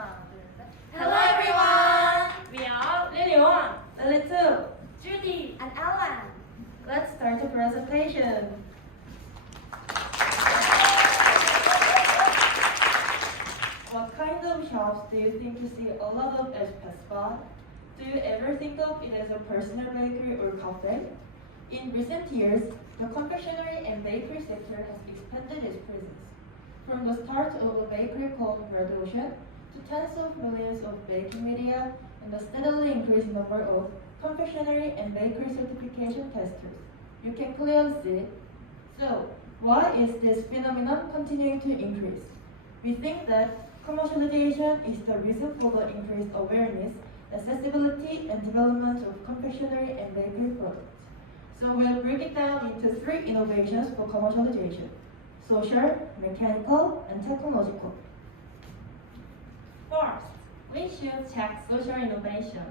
하나, 둘, 셋. Hello everyone! We are Lily 1, Lily 2. Judy, and Alan. Let's start the presentation. What kind of shops do you think you see a lot of at Pastry? Do you ever think of it as a personal bakery or cafe? In recent years, the confectionery and bakery sector has expanded its presence. From the start of a bakery called Red Ocean to tens of millions of baking media and the steadily increasing number of confectionery and bakery certification testers, you can clearly see it. So, why is this phenomenon continuing to increase? We think that commercialization is the reason for the increased awareness, accessibility, and development of confectionery and bakery products. So we'll break it down into 3 innovations for commercialization: social, mechanical, and technological. First, we should check social innovation.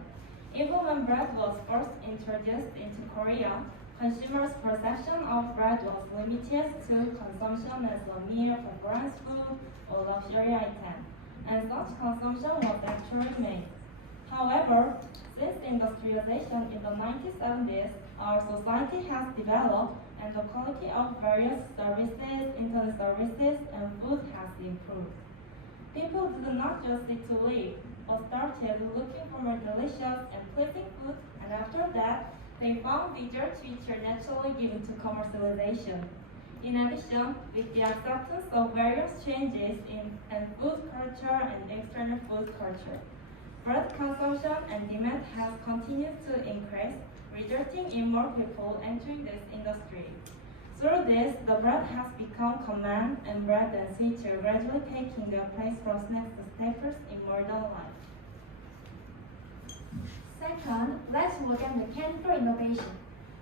Even when bread was first introduced into Korea, consumers' perception of bread was limited to consumption as a mere fragrance food or luxury item, and such consumption was actually made. However, since industrialization in the 1970s, our society has developed and the quality of various services, internet services, and food has improved. People did not just sit to live, but started looking for more delicious and pleasing food, and after that, they found leisure to which are naturally given to commercialization. In addition, with the acceptance of various changes in food culture and external food culture, bread consumption and demand has continued to increase, resulting in more people entering this industry. Through this, the bread has become common, and bread and sweets are gradually taking their place from snacks to staples in modern life. Second, let's look at mechanical innovation.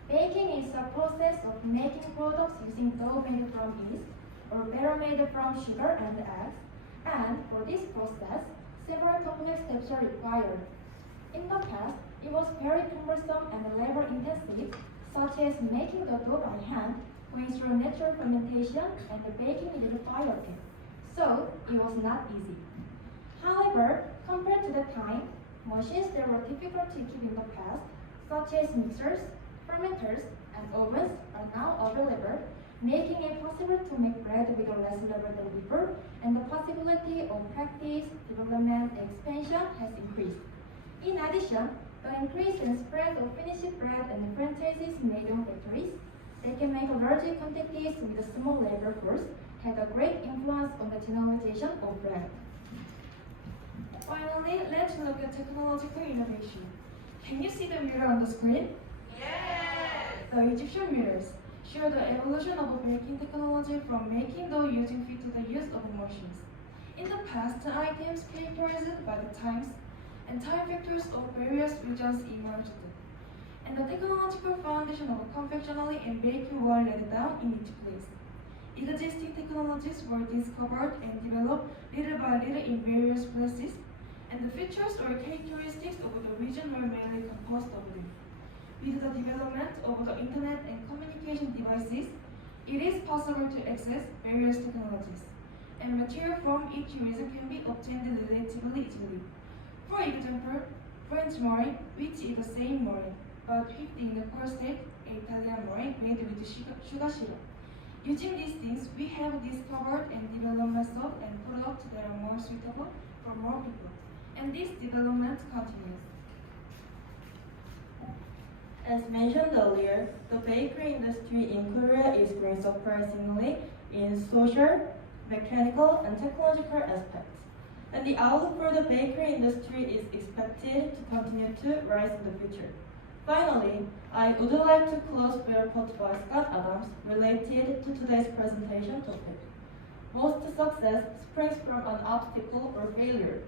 Baking is a process of making products using dough made from yeast or batter made from sugar and eggs, and for this process, several complex steps are required. In the past, it was very cumbersome and labor-intensive, such as making the dough by hand, going through natural fermentation, and baking with a fire pit. So, it was not easy. However, compared to the time, machines that were difficult to keep in the past, such as mixers, fermenters, and ovens, are now available, making it possible to make bread with less labor than before, and the possibility of practice, development, and expansion has increased. In addition, the increase in spread of finished bread and franchises made in factories that can make large quantities with a small labor force had a great influence on the generalization of bread. Finally, let's look at technological innovation. Can you see the mirror on the screen? Yes! The Egyptian mirrors show the evolution of baking technology from making dough using feet to the use of machines. In the past, the items characterized by the times and time factors of various regions emerged, and the technological foundation of confectionery and baking were laid down in each place. Existing technologies were discovered and developed little by little in various places, and the features or characteristics of the region were mainly composed of them. With the development of the internet and communication devices, it is possible to access various technologies, and material from each region can be obtained relatively easily. For example, French meringue, which is the same meringue, but whipped in the core state, Italian meringue made with sugar syrup. Using these things, we have discovered and developed methods and products that are more suitable for more people. And this development continues. As mentioned earlier, the bakery industry in Korea is growing surprisingly in social, mechanical, and technological aspects. And the outlook for the bakery industry is expected to continue to rise in the future. Finally, I would like to close with a quote by Scott Adams related to today's presentation topic. Most success springs from an obstacle or failure.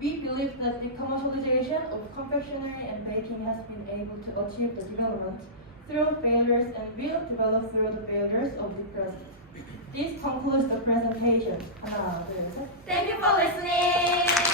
We believe that the commercialization of confectionery and baking has been able to achieve the development through failures and will develop through the failures of the present. This concludes the presentation. 하나, 둘, 셋. Thank you for listening!